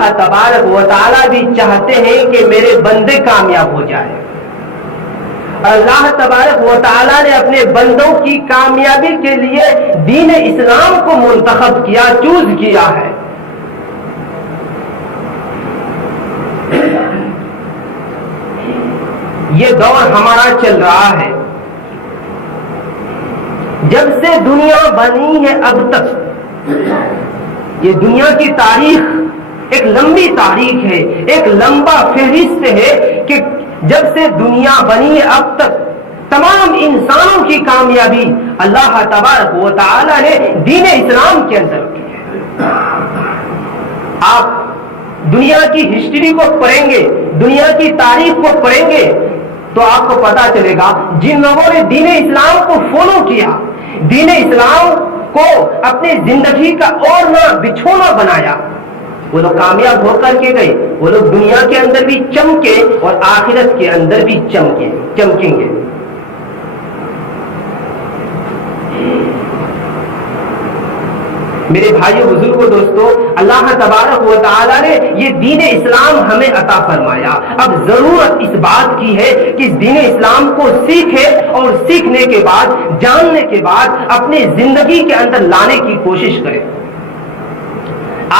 اللہ تبارک و تعالیٰ بھی چاہتے ہیں کہ میرے بندے کامیاب ہو جائے. اللہ تبارک و تعالیٰ نے اپنے بندوں کی کامیابی کے لیے دین اسلام کو منتخب کیا، چوز کیا ہے. یہ دور ہمارا چل رہا ہے. جب سے دنیا بنی ہے اب تک، یہ دنیا کی تاریخ ایک لمبی تاریخ ہے، ایک لمبا فہرست ہے کہ جب سے دنیا بنی ہے اب تک تمام انسانوں کی کامیابی اللہ تبارک و تعالی نے دین اسلام کے اندر کی ہے. آپ دنیا کی ہسٹری کو پڑھیں گے، دنیا کی تاریخ کو پڑھیں گے تو آپ کو پتا چلے گا جن لوگوں نے دین اسلام کو فالو کیا، دین اسلام کو اپنی زندگی کا اوڑھنا بچھونا بنایا، وہ لوگ کامیاب ہو کر کے گئے. وہ لوگ دنیا کے اندر بھی چمکے اور آخرت کے اندر بھی چمکیں گے. میرے بھائیوں بزرگوں دوستو، اللہ تبارک و تعالیٰ نے یہ دین اسلام ہمیں عطا فرمایا. اب ضرورت اس بات کی ہے کہ اس دین اسلام کو سیکھے اور سیکھنے کے بعد، جاننے کے بعد اپنی زندگی کے اندر لانے کی کوشش کرے.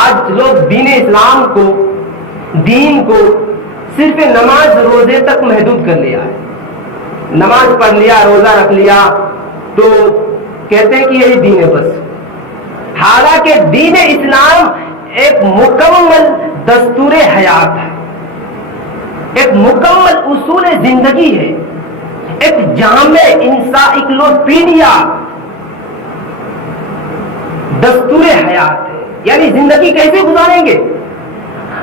آج لوگ دین اسلام کو، دین کو صرف نماز روزے تک محدود کر لیا ہے. نماز پڑھ لیا، روزہ رکھ لیا تو کہتے ہیں کہ یہی دین ہے بس. حالانکہ دین اسلام ایک مکمل دستور حیات ہے، ایک مکمل اصول زندگی ہے، ایک جامع انسائکلوپیڈیا دستور حیات ہے. یعنی زندگی کیسے گزاریں گے،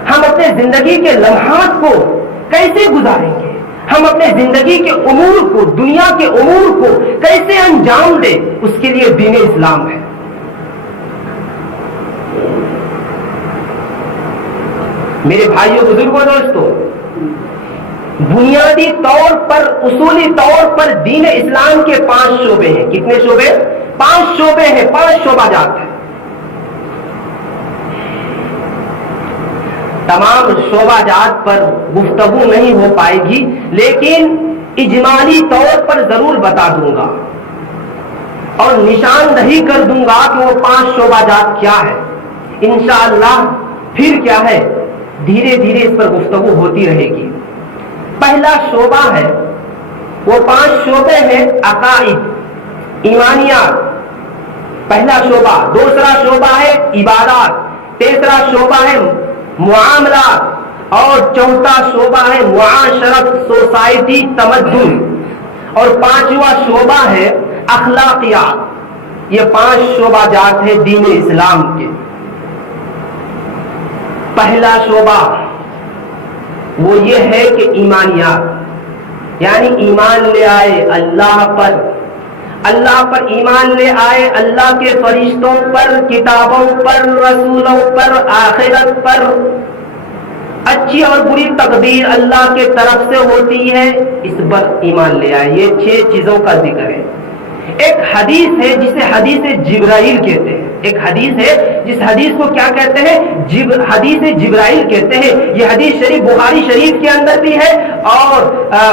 ہم اپنے زندگی کے لمحات کو کیسے گزاریں گے، ہم اپنے زندگی کے امور کو، دنیا کے امور کو کیسے انجام دیں، اس کے لیے دین اسلام ہے. میرے بھائیوں بزرگوں دوستو، بنیادی طور پر، اصولی طور پر دین اسلام کے 5 شعبے ہیں. کتنے شعبے؟ 5 شعبے ہیں، 5 شعبہ جات ہیں. تمام شعبہ جات پر گفتگو نہیں ہو پائے گی، لیکن اجمالی طور پر ضرور بتا دوں گا اور نشاندہی کر دوں گا کہ وہ 5 شعبہ جات کیا ہے. انشاءاللہ پھر کیا ہے، دھیرے دھیرے اس پر گفتگو ہوتی رہے گی. پہلا شعبہ ہے، وہ 5 شعبے ہیں عقائد، ایمانیات، پہلا شعبہ. دوسرا شعبہ ہے عبادات، تیسرا شعبہ ہے معاملات، اور چوتھا شعبہ ہے معاشرت، سوسائٹی، تمدن، اور 5واں شعبہ ہے اخلاقیات. یہ 5 شعبہ جات ہیں دین اسلام کے. پہلا شعبہ وہ یہ ہے کہ ایمانیات، یعنی ایمان لے آئے اللہ پر، اللہ پر ایمان لے آئے، اللہ کے فرشتوں پر، کتابوں پر، رسولوں پر، آخرت پر. اچھی اور بری تقدیر اللہ کے طرف سے ہوتی ہے، اس پر ایمان لے آئے. یہ 6 چیزوں کا ذکر ہے. ایک حدیث ہے جسے حدیث جبرائیل کہتے ہیں. ایک حدیث ہے جس حدیث کو کیا کہتے ہیں؟ حدیث جبرائیل کہتے ہیں. یہ حدیث شریف بخاری شریف کے اندر بھی ہے اور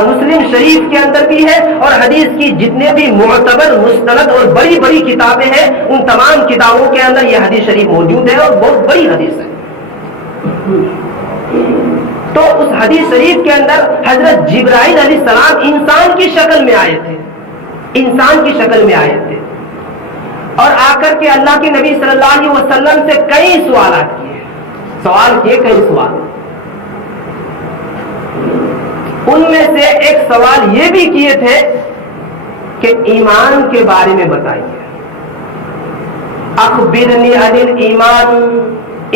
مسلم شریف کے اندر بھی ہے، اور حدیث کی جتنے بھی معتبر، مستند اور بڑی بڑی کتابیں ہیں ان تمام کتابوں کے اندر یہ حدیث شریف موجود ہے اور بہت بڑی حدیث ہے. تو اس حدیث شریف کے اندر حضرت جبرائیل علیہ السلام انسان کی شکل میں آئے تھے، انسان کی شکل میں آئے تھے، اور آ کر کے اللہ کے نبی صلی اللہ علیہ وسلم سے کئی سوالات کیے، کئی سوال. ان میں سے ایک سوال یہ بھی کیے تھے کہ ایمان کے بارے میں بتائیے، اخبرنی عن الایمان،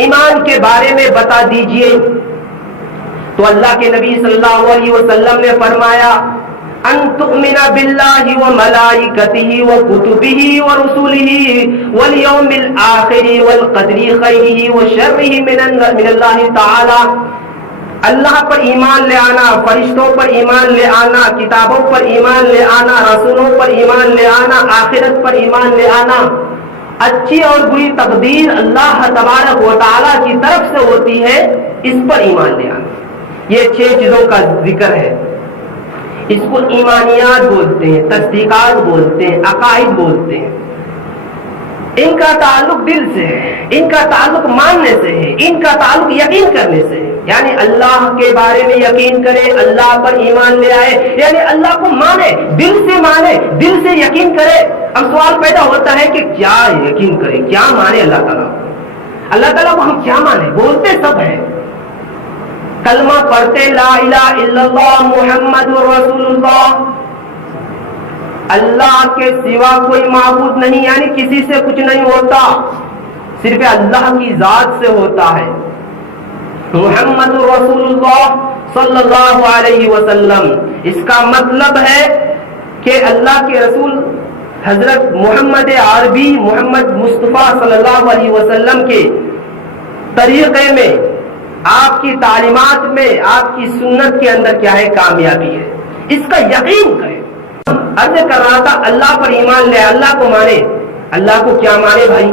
ایمان کے بارے میں بتا دیجئے. تو اللہ کے نبی صلی اللہ علیہ وسلم نے فرمایا ان تؤمن باللہ وملائکتہ وکتبہ ورسلہ والیوم الآخر والقدر خیرہ وشرہ من اللہ تعالی. اللہ پر ایمان لے آنا، فرشتوں پر ایمان لے آنا، کتابوں پر ایمان لے آنا، رسولوں پر ایمان لے آنا، آخرت پر ایمان لے آنا، اچھی اور بری تقدیر اللہ تبارک و تعالیٰ کی طرف سے ہوتی ہے، اس پر ایمان لے آنا۔ یہ 6 چیزوں کا ذکر ہے، اس کو ایمانیات بولتے ہیں، تصدیقات بولتے ہیں، عقائد بولتے ہیں۔ ان کا تعلق دل سے ہے، ان کا تعلق ماننے سے ہے، ان کا تعلق یقین کرنے سے ہے، یعنی اللہ کے بارے میں یقین کرے، اللہ پر ایمان لے آئے، یعنی اللہ کو مانے، دل سے یقین کرے۔ اب سوال پیدا ہوتا ہے کہ کیا یقین کرے، کیا مانے اللہ تعالیٰ کو؟ اللہ تعالیٰ کو ہم کیا مانے؟ بولتے سب ہیں، کلمہ پڑھتے لا الہ الا اللہ محمد رسول اللہ، اللہ کے سوا کوئی معبود نہیں، یعنی کسی سے کچھ نہیں ہوتا، صرف اللہ کی ذات سے ہوتا ہے۔ محمد رسول اللہ صلی اللہ علیہ وسلم، اس کا مطلب ہے کہ اللہ کے رسول حضرت محمد عربی، محمد مصطفیٰ صلی اللہ علیہ وسلم کے طریقے میں، آپ کی تعلیمات میں، آپ کی سنت کے اندر کیا ہے؟ کامیابی ہے، اس کا یقین کرے۔ عرض کر رہا تھا اللہ پر ایمان لے، اللہ کو مانے۔ اللہ کو کیا مانے بھائی؟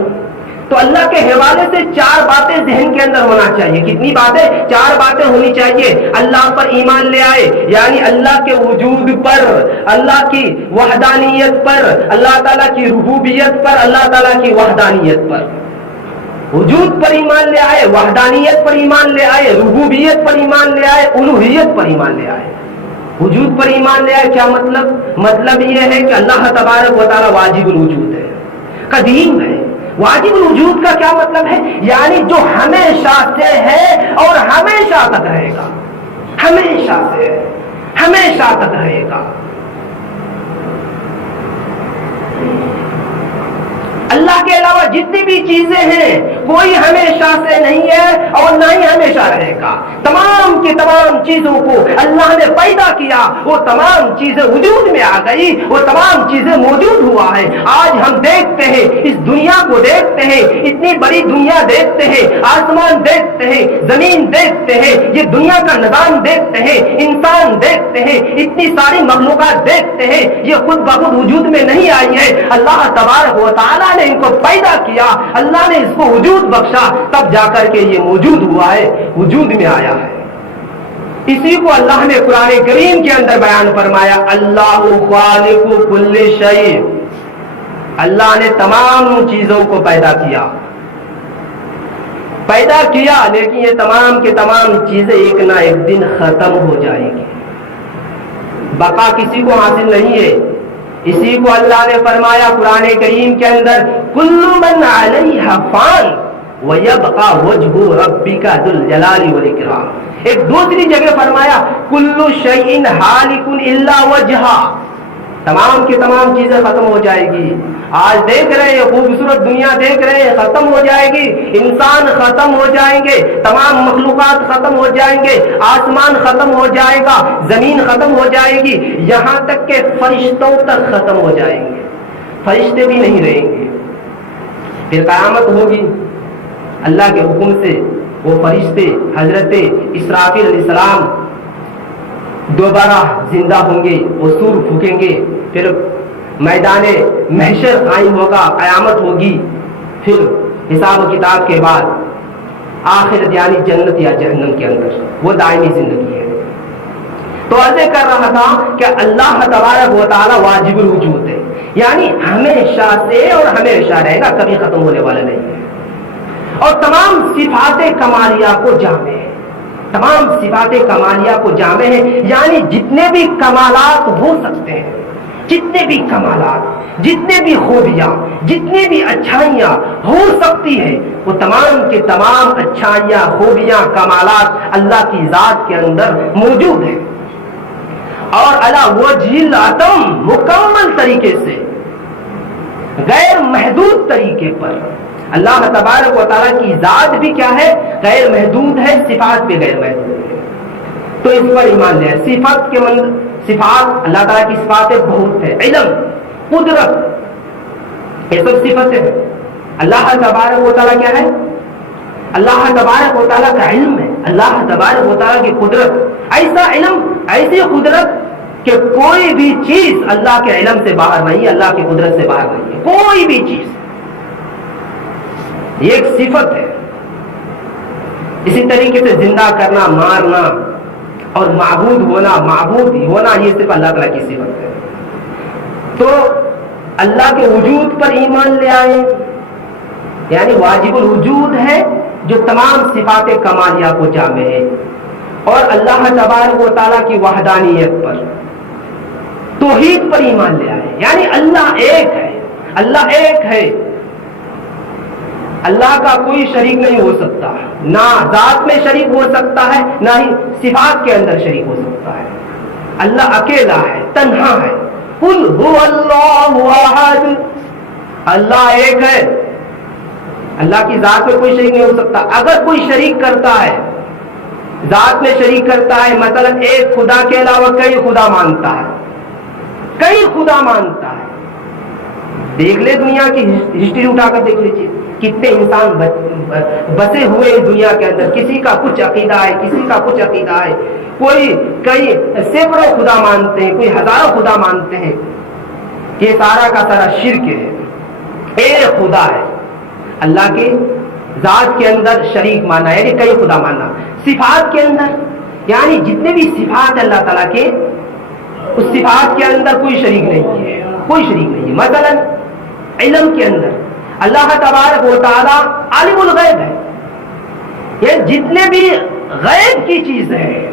تو اللہ کے حوالے سے 4 باتیں ذہن کے اندر ہونا چاہیے۔ کتنی باتیں؟ 4 باتیں ہونی چاہیے۔ اللہ پر ایمان لے آئے، یعنی اللہ کے وجود پر، اللہ کی وحدانیت پر، اللہ تعالیٰ کی ربوبیت پر، اللہ تعالیٰ کی وحدانیت پر۔ وجود پر ایمان لے آئے، وحدانیت پر ایمان لے آئے، ربوبیت پر ایمان لے آئے، الوہیت پر ایمان لے آئے۔ وجود پر ایمان لے آئے کیا مطلب؟ مطلب یہ ہے کہ اللہ تبارک و تعالیٰ واجب الوجود ہے، قدیم ہے۔ واجب الوجود کا کیا مطلب ہے؟ یعنی جو ہمیشہ سے ہے اور ہمیشہ تک رہے گا، ہمیشہ سے ہے، ہمیشہ تک رہے گا۔ اللہ کے علاوہ جتنی بھی چیزیں ہیں کوئی ہمیشہ سے نہیں ہے اور نہ ہی ہمیشہ رہے گا۔ تمام کی تمام چیزوں کو اللہ نے پیدا کیا، وہ تمام چیزیں وجود میں آ گئی، وہ تمام چیزیں موجود ہوا ہے۔ آج ہم دیکھتے ہیں، اس دنیا کو دیکھتے ہیں، اتنی بڑی دنیا دیکھتے ہیں، آسمان دیکھتے ہیں، زمین دیکھتے ہیں، یہ دنیا کا نظام دیکھتے ہیں، انسان دیکھتے ہیں، اتنی ساری مخلوقات دیکھتے ہیں، یہ خود بخود وجود میں نہیں آئی ہے۔ اللہ تبارک و تعالیٰ نے ان کو پیدا کیا، اللہ نے اس کو وجود بخشا، تب جا کر کے یہ موجود ہوا ہے، وجود میں آیا ہے۔ اسی کو اللہ نے قرآن کریم کے اندر بیان فرمایا، اللہ خالق کل شیء، اللہ نے تمام چیزوں کو پیدا کیا، لیکن یہ تمام کے تمام چیزیں ایک نہ ایک دن ختم ہو جائیں گی، بقا کسی کو حاصل نہیں ہے۔ اسی کو اللہ نے فرمایا قرآن کریم کے اندر، کل من علیہا فان ویبقى وجہ ربک ذو الجلال والاکرام۔ ایک دوسری جگہ فرمایا، کل شیء ہالک الا وجہہ، تمام کی تمام چیزیں ختم ہو جائے گی۔ آج دیکھ رہے ہیں خوبصورت دنیا دیکھ رہے ہیں، ختم ہو جائے گی، انسان ختم ہو جائیں گے، تمام مخلوقات ختم ہو جائیں گے، آسمان ختم ہو جائے گا، زمین ختم ہو جائے گی، یہاں تک کہ فرشتوں تک ختم ہو جائیں گے، فرشتے بھی نہیں رہیں گے۔ پھر قیامت ہوگی، اللہ کے حکم سے وہ فرشتے حضرت اسرافیل علیہ السلام دوبارہ زندہ ہوں گے، وہ سور پھونکیں گے، پھر میدان محشر قائم ہوگا، قیامت ہوگی، پھر حساب و کتاب کے بعد آخرت یعنی جنت یا جہنم کے اندر وہ دائمی زندگی ہے۔ تو عرض کر رہا تھا کہ اللہ تبارک و تعالی واجب الوجود ہے، یعنی ہمیشہ سے اور ہمیشہ رہے گا، کبھی ختم ہونے والا نہیں ہے، اور تمام صفات کمالیہ کو جامع ہے، تمام صفات کمالیہ کو جامع ہے، یعنی جتنے بھی کمالات ہو سکتے ہیں، جتنے بھی کمالات، جتنے بھی خوبیاں، جتنی بھی اچھائیاں ہو سکتی ہیں، وہ تمام کے تمام اچھائیاں، خوبیاں، کمالات اللہ کی ذات کے اندر موجود ہیں، اور علی وجہ العتم، مکمل طریقے سے، غیر محدود طریقے پر۔ اللہ تبارک و تعالیٰ کی ذات بھی کیا ہے؟ غیر محدود ہے، صفات بھی غیر محدود ہے، تو اس پر ایمان لے۔ صفات کے صفات اللہ تعالیٰ کی صفاتیں بہت ہیں، علم، قدرت، یہ سب صفتیں ہیں۔ اللہ تبارک و تعالیٰ کیا ہے؟ اللہ تبارک و تعالیٰ کا علم ہے، اللہ تبارک و تعالیٰ کی قدرت، ایسا علم، ایسی قدرت کہ کوئی بھی چیز اللہ کے علم سے باہر نہیں ہے، اللہ کی قدرت سے باہر نہیں ہے، کوئی بھی چیز۔ یہ ایک صفت ہے. اسی طریقے سے زندہ کرنا، مارنا اور معبود ہونا یہ صرف اللہ تعالیٰ کی صفت ہے. تو اللہ کے وجود پر ایمان لے آئے، یعنی واجب الوجود ہے جو تمام صفات کمالیہ کو جامع ہے. اور اللہ تبارک و تعالیٰ کی وحدانیت پر، توحید پر ایمان لے آئے، یعنی اللہ ایک ہے. اللہ ایک ہے، اللہ کا کوئی شریک نہیں ہو سکتا، نہ ذات میں شریک ہو سکتا ہے، نہ ہی صفات کے اندر شریک ہو سکتا ہے. اللہ اکیلا ہے، تنہا ہے. قل هو اللہ احد، اللہ ایک ہے. اللہ کی ذات میں کوئی شریک نہیں ہو سکتا. اگر کوئی شریک کرتا ہے، ذات میں شریک کرتا ہے، مثلا ایک خدا کے علاوہ کئی خدا مانتا ہے، کئی خدا مانتا ہے. دیکھ لے دنیا کی ہسٹری اٹھا کر دیکھ لیجیے، کتنے انسان بسے ہوئے اس دنیا کے اندر. کسی کا کچھ عقیدہ ہے، کسی کا کچھ عقیدہ ہے. کوئی کئی سینکڑوں خدا مانتے ہیں، کوئی ہزاروں خدا مانتے ہیں. یہ سارا کا سارا شرک ہے. ایک خدا ہے. اللہ کی ذات کے اندر شریک ماننا یعنی کئی خدا ماننا. صفات کے اندر یعنی جتنے بھی صفات اللہ تعالیٰ کے، اس صفات کے اندر کوئی شریک نہیں ہے، کوئی شریک نہیں ہے. مثلا علم کے اندر اللہ تبارک و تعالیٰ عالم الغیب ہے. یہ جتنے بھی غیب کی چیزیں ہیں،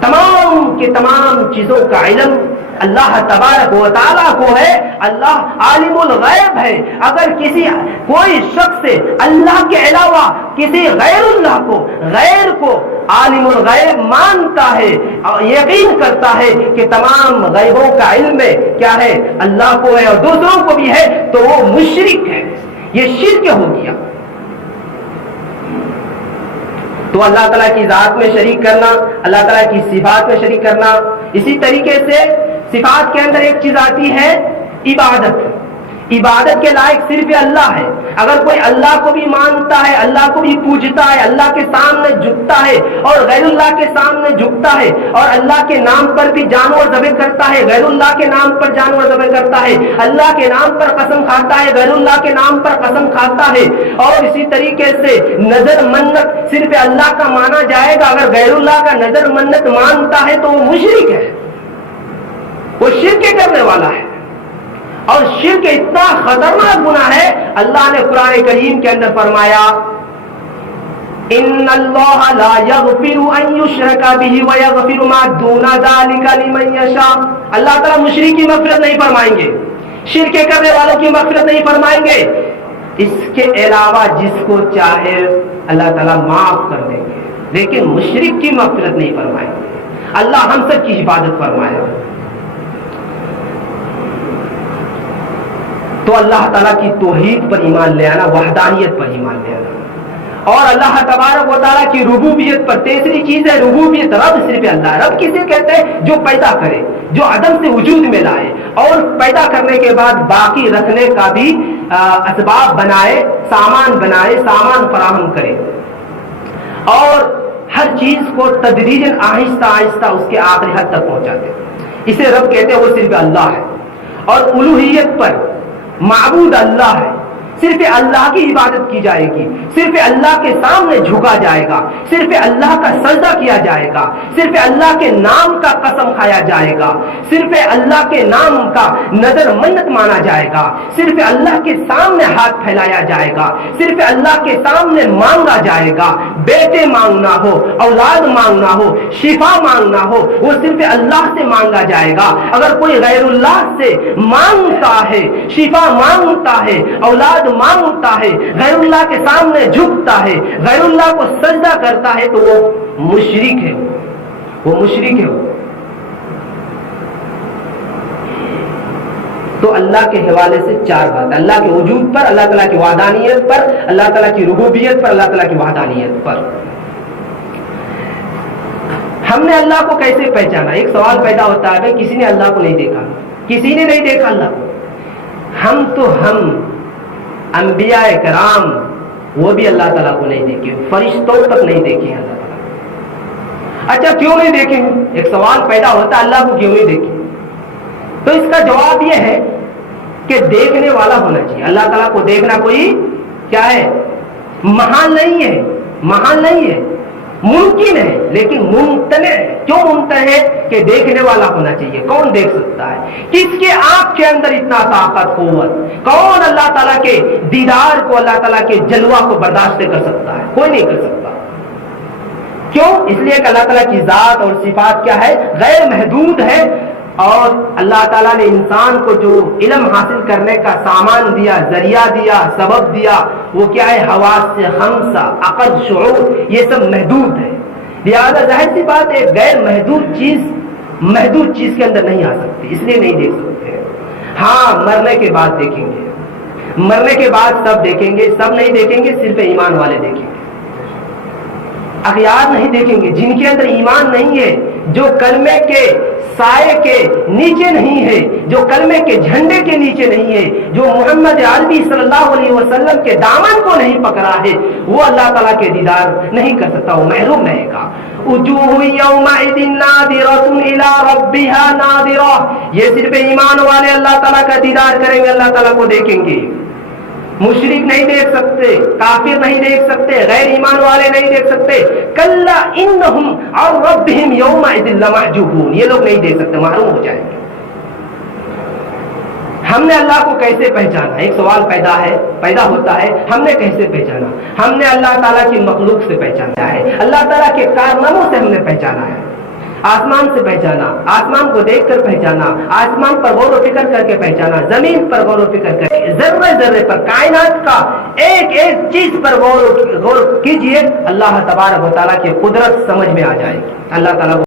تمام کے تمام چیزوں کا علم اللہ تبارک و تعالیٰ کو ہے. اللہ عالم الغیب ہے. اگر کوئی شخص اللہ کے علاوہ کسی غیر کو عالم الغیب مانتا ہے اور یقین کرتا ہے کہ تمام غیبوں کا علم کیا ہے، اللہ کو ہے اور دوسروں کو بھی ہے، تو وہ مشرک ہے. یہ شرک ہو گیا. تو اللہ تعالیٰ کی ذات میں شریک کرنا، اللہ تعالیٰ کی صفات میں شریک کرنا. اسی طریقے سے صفات کے اندر ایک چیز آتی ہے عبادت. عبادت کے لائق صرف اللہ ہے. اگر کوئی اللہ کو بھی مانتا ہے، اللہ کو بھی پوجتا ہے، اللہ کے سامنے جھکتا ہے اور غیر اللہ کے سامنے جھکتا ہے، اور اللہ کے نام پر بھی جانور ذبح کرتا ہے، غیر اللہ کے نام پر جانور ذبح کرتا ہے، اللہ کے نام پر قسم کھاتا ہے، غیر اللہ کے نام پر قسم کھاتا ہے، اور اسی طریقے سے نظر منت صرف اللہ کا مانا جائے گا. اگر غیر اللہ کا نظر منت مانتا ہے تو وہ مشرک ہے، وہ شرک کرنے والا ہے. اور شرک اتنا خطرناک گناہ ہے، اللہ نے قرآن کریم کے اندر فرمایا ان اللہ لا یغفر ان یشرک بہ ویغفر ما دون ذلک لمن یشاء. اللہ تعالیٰ مشرک کی مغفرت نہیں فرمائیں گے، شرک کرنے والوں کی مغفرت نہیں فرمائیں گے. اس کے علاوہ جس کو چاہے اللہ تعالیٰ معاف کر دیں گے، لیکن مشرک کی مغفرت نہیں فرمائیں گے. اللہ ہم سب کی حفاظت فرمائے. تو اللہ تعالیٰ کی توحید پر ایمان لے آنا، وحدانیت پر ایمان لے آنا، اور اللہ تبارک و تعالیٰ کی ربوبیت پر. تیسری چیز ہے ربوبیت. رب صرف اللہ. رب کسے کہتے ہیں؟ جو پیدا کرے، جو عدم سے وجود میں لائے اور پیدا کرنے کے بعد باقی رکھنے کا بھی اسباب بنائے، سامان فراہم کرے، اور ہر چیز کو تدریجاً آہستہ آہستہ اس کے آخری حد تک پہنچاتے. اسے رب کہتے ہیں. وہ صرف اللہ ہے. اور الوہیت پر معبود اللہ ہے. صرف اللہ کی عبادت کی جائے گی، صرف اللہ کے سامنے جھکا جائے گا، صرف اللہ کا سجدہ کیا جائے گا، صرف اللہ کے نام کا قسم کھایا جائے گا، صرف اللہ کے نام کا نظر منت مانا جائے گا، صرف اللہ کے سامنے ہاتھ پھیلایا جائے گا، صرف اللہ کے سامنے مانگا جائے گا. بیٹے مانگنا ہو، اولاد مانگنا ہو، شفا مانگنا ہو، وہ صرف اللہ سے مانگا جائے گا. اگر کوئی غیر اللہ سے مانگتا ہے، شفا مانگتا ہے، اولاد مانگتا ہے، غیر اللہ کے سامنے جھکتا ہے، غیر اللہ کو سجدہ کرتا ہے، تو وہ مشرک ہے. وہ مشرک ہے. تو اللہ کے حوالے سے چار بات: اللہ کے وجود پر، اللہ تعالیٰ کی وحدانیت پر، اللہ تعالیٰ کی ربوبیت پر، اللہ تعالیٰ کی وحدانیت پر. ہم نے اللہ کو کیسے پہچانا؟ ایک سوال پیدا ہوتا ہے، کسی نے اللہ کو نہیں دیکھا، کسی نے نہیں دیکھا اللہ کو. ہم انبیاء کرام وہ بھی اللہ تعالیٰ کو نہیں دیکھے، فرشتوں تک نہیں دیکھے اللہ تعالیٰ. اچھا کیوں نہیں دیکھے؟ ایک سوال پیدا ہوتا ہے، اللہ کو کیوں نہیں دیکھے؟ تو اس کا جواب یہ ہے کہ دیکھنے والا ہونا چاہیے. اللہ تعالیٰ کو دیکھنا کوئی کیا ہے؟ محال نہیں ہے، محال نہیں ہے، ممکن ہے لیکن ممتنع ہے۔ کیوں ممتنع ہے؟ کہ دیکھنے والا ہونا چاہیے۔ کون دیکھ سکتا ہے؟ کس کے آنکھ کے اندر اتنا طاقت قوت؟ کون اللہ تعالیٰ کے دیدار کو، اللہ تعالیٰ کے جلوہ کو برداشت کر سکتا ہے؟ کوئی نہیں کر سکتا۔ کیوں؟ اس لیے کہ اللہ تعالیٰ کی ذات اور صفات کیا ہے؟ غیر محدود ہے، اور اللہ تعالیٰ نے انسان کو جو علم حاصل کرنے کا سامان دیا، ذریعہ دیا، سبب دیا، وہ کیا ہے؟ حواس خمسہ، عقل، شعور، یہ سب محدود ہے۔ لہذا ظاہر سی بات ہے غیر محدود چیز کے اندر نہیں آ سکتی، اس لیے نہیں دیکھ سکتے۔ ہاں مرنے کے بعد دیکھیں گے، مرنے کے بعد سب دیکھیں گے، سب نہیں دیکھیں گے، صرف ایمان والے دیکھیں گے، اغیار نہیں دیکھیں گے، جن کے اندر ایمان نہیں ہے، جو کلمے کے سائے کے نیچے نہیں ہے، جو کلمے کے جھنڈے کے نیچے نہیں ہے، جو محمد عربی صلی اللہ علیہ وسلم کے دامن کو نہیں پکڑا ہے، وہ اللہ تعالیٰ کے دیدار نہیں کر سکتا، وہ محروم رہے گا۔ وجوہ یومئذ ناظرۃ الی ربھا ناظرہ، یہ صرف ایمان والے اللہ تعالیٰ کا دیدار کریں گے، اللہ تعالیٰ کو دیکھیں گے۔ مشرک نہیں دیکھ سکتے، کافر نہیں دیکھ سکتے، غیر ایمان والے نہیں دیکھ سکتے۔ کلا انہم عن ربہم یومئذ لمحجوبون، یہ لوگ نہیں دیکھ سکتے، محروم ہو جائیں گے۔ ہم نے اللہ کو کیسے پہچانا؟ ایک سوال پیدا ہوتا ہے، ہم نے کیسے پہچانا؟ ہم نے اللہ تعالیٰ کی مخلوق سے پہچانا ہے، اللہ تعالیٰ کے کارناموں سے ہم نے پہچانا ہے۔ آسمان سے پہچانا، آسمان کو دیکھ کر پہچانا، آسمان پر غور و فکر کر کے پہچانا، زمین پر غور و فکر کر کے، ذرے ذرے پر، کائنات کا ایک ایک چیز پر غور کیجئے، اللہ تبارک و تعالیٰ کی قدرت سمجھ میں آ جائے گی۔ اللہ تعالیٰ